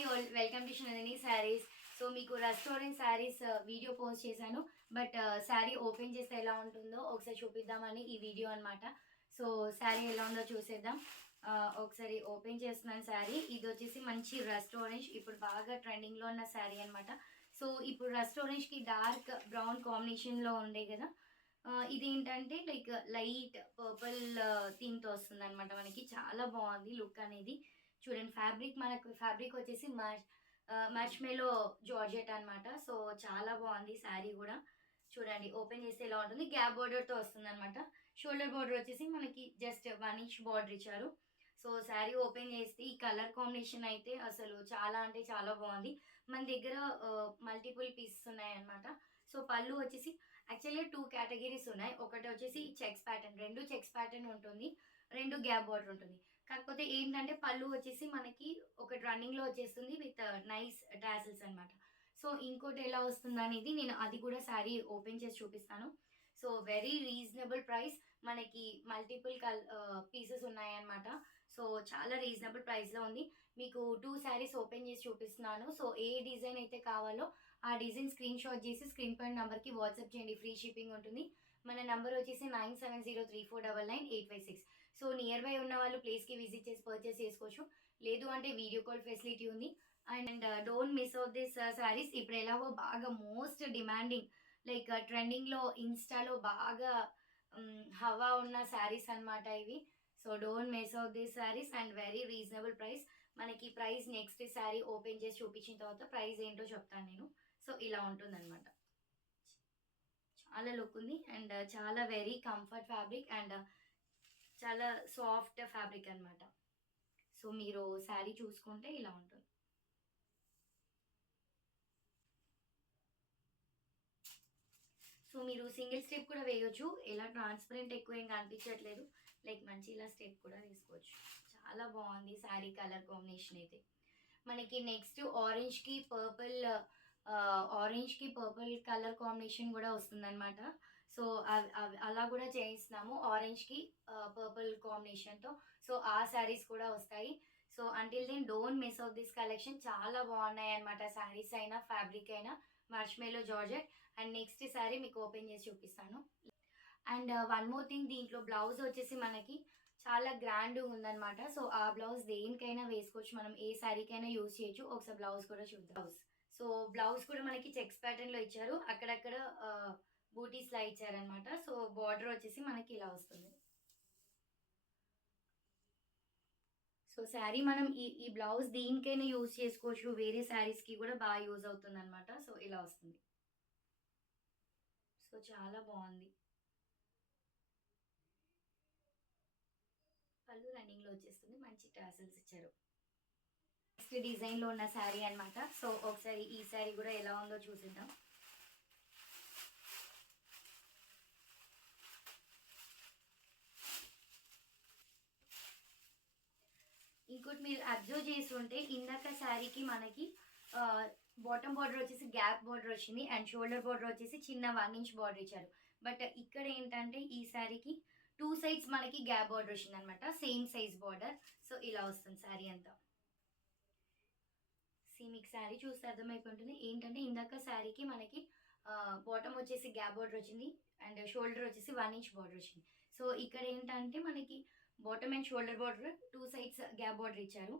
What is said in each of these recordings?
Hi all, welcome to Nandini saris. So మీకు restaurant saris video post చేశాను. But sari open చేస్తే ఎలా ఉంటుందో ఒకసారి చూపిద్దామని ఈ వీడియో అనమాట. సో శారీ ఎలా ఉందో చూసేద్దాం. ఒకసారి ఓపెన్ చేస్తున్నాను శారీ. ఇది వచ్చేసి మంచి రెస్టారెంట్, ఇప్పుడు బాగా ట్రెండింగ్లో ఉన్న శారీ అనమాట. సో ఇప్పుడు రెస్టారెంట్కి డార్క్ బ్రౌన్ కాంబినేషన్లో ఉండే కదా. ఇది ఏంటంటే లైక్ లైట్ పర్పుల్ థీమ్తో వస్తుంది అనమాట. మనకి చాలా బాగుంది లుక్ అనేది. చూడండి, ఫ్యాబ్రిక్ వచ్చేసి మర్ష్మెలో జార్జెట్ అనమాట. సో చాలా బాగుంది శారీ కూడా. చూడండి, ఓపెన్ చేస్తే ఇలా ఉంటుంది. గ్యాప్ బోర్డర్తో వస్తుంది అనమాట. షోల్డర్ బోర్డర్ వచ్చేసి మనకి జస్ట్ 1 ఇంచ్ బార్డర్ ఇచ్చారు. సో శారీ ఓపెన్ చేస్తే ఈ కలర్ కాంబినేషన్ అయితే అసలు చాలా అంటే చాలా బాగుంది. మన దగ్గర మల్టిపుల్ పీసెస్ ఉన్నాయన్నమాట. సో పళ్ళు వచ్చేసి యాక్చువల్గా 2 కేటగిరీస్ ఉన్నాయి. ఒకటి వచ్చేసి చెక్స్ ప్యాటర్న్, 2 చెక్స్ ప్యాటర్న్ ఉంటుంది, 2 గ్యాప్ బార్డర్ ఉంటుంది. కాకపోతే ఏంటంటే పళ్ళు వచ్చేసి మనకి ఒకటి రన్నింగ్లో వచ్చేస్తుంది విత్ నైస్ టాసిల్స్ అనమాట. సో ఇంకోటి ఎలా వస్తుంది అనేది నేను అది కూడా శారీ ఓపెన్ చేసి చూపిస్తాను. సో వెరీ రీజనబుల్ ప్రైస్, మనకి మల్టిపుల్ పీసెస్ ఉన్నాయన్నమాట. సో చాలా రీజనబుల్ ప్రైస్లో ఉంది. మీకు 2 శారీస్ ఓపెన్ చేసి చూపిస్తున్నాను. సో ఏ డిజైన్ అయితే కావాలో ఆ డిజైన్ స్క్రీన్ షాట్ చేసి స్క్రీన్ పైన నెంబర్కి వాట్సాప్ చేయండి, ఫ్రీ షిప్పింగ్ ఉంటుంది. మన నెంబర్ వచ్చేసి 9703499856. సో నియర్ బై ఉన్న వాళ్ళు ప్లేస్కి విజిట్ చేసి పర్చేస్ చేసుకోవచ్చు. లేదు అంటే వీడియో కాల్ ఫెసిలిటీ ఉంది. And don't miss out this saris. ఇప్పుడు ఎలాగో బాగా మోస్ట్ డిమాండింగ్, లైక్ ట్రెండింగ్లో ఇన్స్టాలో బాగా హవా ఉన్న శారీస్ అనమాట ఇవి. So don't miss out this saris and very reasonable price. మనకి ప్రైస్ నెక్స్ట్ శారీ ఓపెన్ చేసి చూపించిన తర్వాత ప్రైస్ ఏంటో చెప్తాను నేను. సో ఇలా ఉంటుందన్నమాట. చాలా లుక్ ఉంది అండ్ చాలా వెరీ కంఫర్ట్ ఫ్యాబ్రిక్ అండ్ చాలా సాఫ్ట్ ఫ్యాబ్రిక్ అనమాట. సో మీరు శారీ చూసుకుంటే ఇలా ఉంటుంది. సో మీరు సింగిల్ స్టెప్ కూడా వేయొచ్చు. ఎలా ట్రాన్స్పరెంట్ ఎక్కువ ఏం కనిపించట్లేదు, లైక్ మంచి ఇలా స్టెప్ కూడా వేసుకోవచ్చు. చాలా బాగుంది శారీ కలర్ కాంబినేషన్ అయితే. మనకి నెక్స్ట్ ఆరెంజ్కి పర్పుల్ కలర్ కాంబినేషన్ కూడా వస్తుందన్నమాట. సో అలా కూడా చేయిస్తున్నాము ఆరెంజ్కి పర్పుల్ కాంబినేషన్తో. సో ఆ శారీస్ కూడా వస్తాయి. So until then don't miss out this collection. చాలా బాగున్నాయి అనమాట, శారీస్ అయినా ఫ్యాబ్రిక్ అయినా. Marshmallow georgette. And next sari మీకు ఓపెన్ చేసి చూపిస్తాను. అండ్ వన్ మోర్ థింగ్, దీంట్లో బ్లౌజ్ వచ్చేసి మనకి చాలా గ్రాండ్ ఉందన్నమాట. సో ఆ బ్లౌజ్ దేనికైనా వేసుకోవచ్చు, మనం ఏ శారీకైనా యూజ్ చేయొచ్చు. ఒకసారి బ్లౌజ్ కూడా చూద్దాం. సో బ్లౌజ్ కూడా మనకి చెక్స్ ప్యాటర్న్లో ఇచ్చారు, అక్కడక్కడ బూటీస్లా ఇచ్చారనమాట. సో బార్డర్ వచ్చేసి మనకి ఇలా వస్తుంది. సో శారీ మనం ఈ బ్లౌజ్ దీనికైనా యూజ్ చేసుకోవచ్చు, వేరే శారీస్కి కూడా బాగా యూజ్ అవుతుంది అనమాట. సో ఇలా వస్తుంది. సో చాలా బాగుంది. పళ్ళు రన్నింగ్లో వచ్చేస్తుంది, మంచి టాసిల్స్ ఇచ్చారు. నెక్స్ట్ డిజైన్లో ఉన్న శారీ అనమాట. సో ఒకసారి ఈ శారీ కూడా ఎలా ఉందో చూసిద్దాం. ఇంకోటి మీరు అబ్జర్వ్ చేసి ఉంటే ఇందాక శారీకి మనకి బాటమ్ బార్డర్ వచ్చేసి గ్యాప్ బార్డర్ వచ్చింది అండ్ షోల్డర్ బార్డర్ వచ్చేసి చిన్న 1 ఇంచ్ బార్డర్ ఇచ్చారు. బట్ ఇక్కడ ఏంటంటే ఈ శారీకి 2 సైడ్స్ మనకి గ్యాప్ బార్డర్ వచ్చింది అనమాట, సేమ్ సైజ్ బార్డర్. సో ఇలా వస్తుంది శారీ అంతా. మీకు శారీ చూస్తే అర్థమైపోతుంది ఏంటంటే ఇందాక శారీకి మనకి బాటమ్ వచ్చేసి గ్యాప్ బార్డర్ వచ్చింది అండ్ షోల్డర్ వచ్చేసి 1 ఇంచ్ బార్డర్ వచ్చింది. సో ఇక్కడ ఏంటంటే మనకి bottom and shoulder border 2 sides gap border ఇచ్చారు.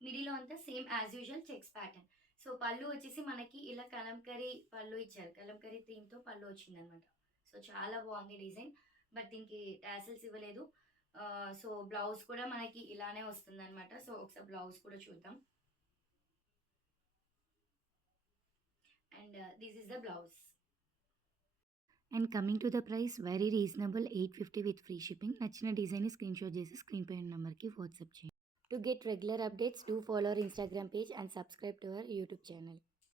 మిడిల్లో అంతా same as usual checks pattern. So పళ్ళు వచ్చేసి మనకి ఇలా కలంకరీ పళ్ళు ఇచ్చారు, కలంకరీ థీమ్తో పళ్ళు వచ్చింది అనమాట. సో చాలా బాగుంది డిజైన్, బట్ దీనికి టాసిల్స్ ఇవ్వలేదు. సో బ్లౌజ్ కూడా మనకి ఇలానే వస్తుంది అనమాట. సో ఒకసారి బ్లౌజ్ కూడా చూద్దాం. And this is the blouse. And coming to the price, very reasonable, 850 with free shipping. నచ్చిన డిజైన్ స్క్రీన్ షాట్ చేసి స్క్రీన్ పైన నెంబర్కి వాట్సాప్ చేయండి. To get regular updates, do follow our Instagram page and subscribe to our YouTube channel.